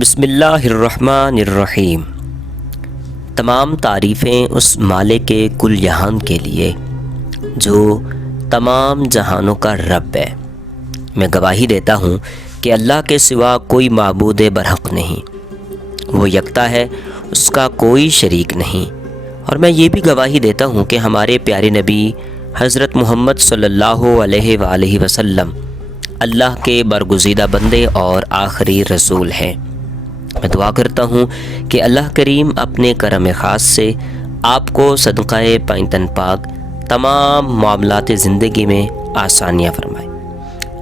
بسم اللہ الرحمن الرحیم۔ تمام تعریفیں اس مالک کل جہان کے لیے جو تمام جہانوں کا رب ہے۔ میں گواہی دیتا ہوں کہ اللہ کے سوا کوئی معبود برحق نہیں، وہ یکتا ہے، اس کا کوئی شریک نہیں۔ اور میں یہ بھی گواہی دیتا ہوں کہ ہمارے پیارے نبی حضرت محمد صلی اللہ علیہ وآلہ وسلم اللہ کے برگزیدہ بندے اور آخری رسول ہیں۔ میں دعا کرتا ہوں کہ اللہ کریم اپنے کرم خاص سے آپ کو صدقہ پائنتن پاک تمام معاملات زندگی میں آسانیاں فرمائے،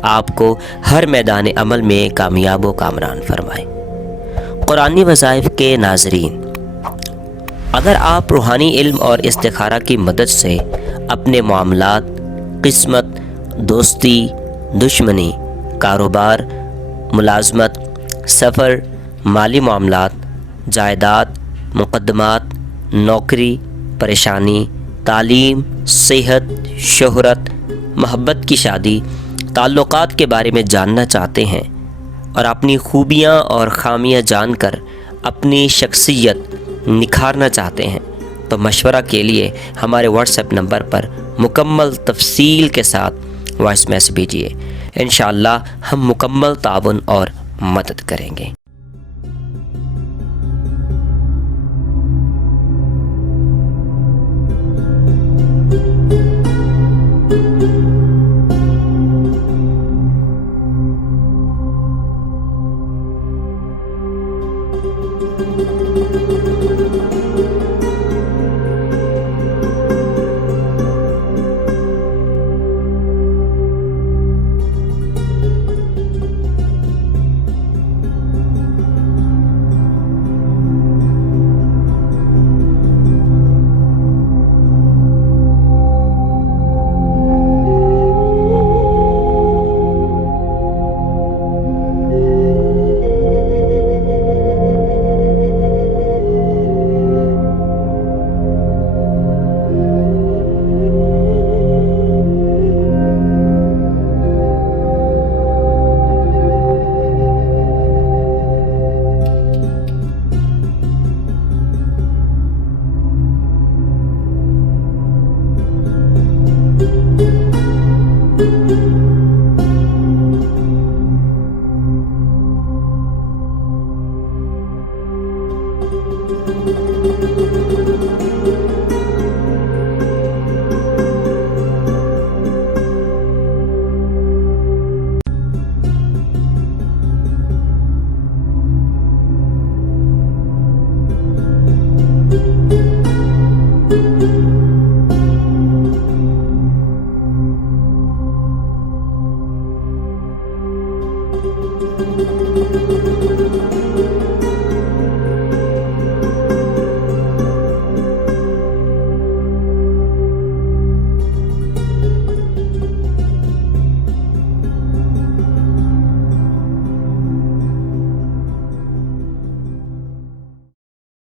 آپ کو ہر میدان عمل میں کامیاب و کامران فرمائے۔ قرآنی وظائف کے ناظرین، اگر آپ روحانی علم اور استخارہ کی مدد سے اپنے معاملات، قسمت، دوستی، دشمنی، کاروبار، ملازمت، سفر، مالی معاملات، جائیداد، مقدمات، نوکری، پریشانی، تعلیم، صحت، شہرت، محبت کی شادی، تعلقات کے بارے میں جاننا چاہتے ہیں اور اپنی خوبیاں اور خامیاں جان کر اپنی شخصیت نکھارنا چاہتے ہیں تو مشورہ کے لیے ہمارے واٹس ایپ نمبر پر مکمل تفصیل کے ساتھ وائس میسج بھیجیے۔ انشاءاللہ ہم مکمل تعاون اور مدد کریں گے۔